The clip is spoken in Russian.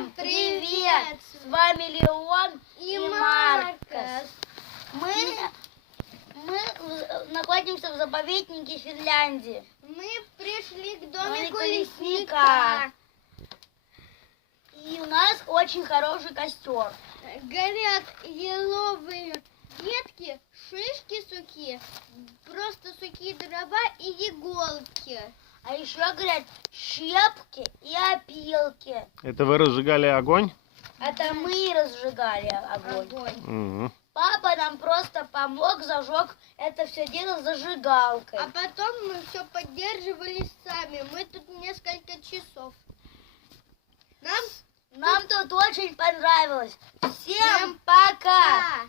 Всем привет! С вами Леон и Маркос. Мы находимся в заповеднике Финляндии. Мы пришли к домику лесника. И у нас очень хороший костер. Горят еловые ветки, шишки сухие, просто сухие дрова и иголки. А еще горят щепки и опилки. Это вы разжигали огонь? Это мы разжигали огонь. Угу. Папа нам просто помог, зажег это все дело зажигалкой. А потом мы все поддерживали сами. Мы тут несколько часов. Нам тут очень понравилось. Всем пока!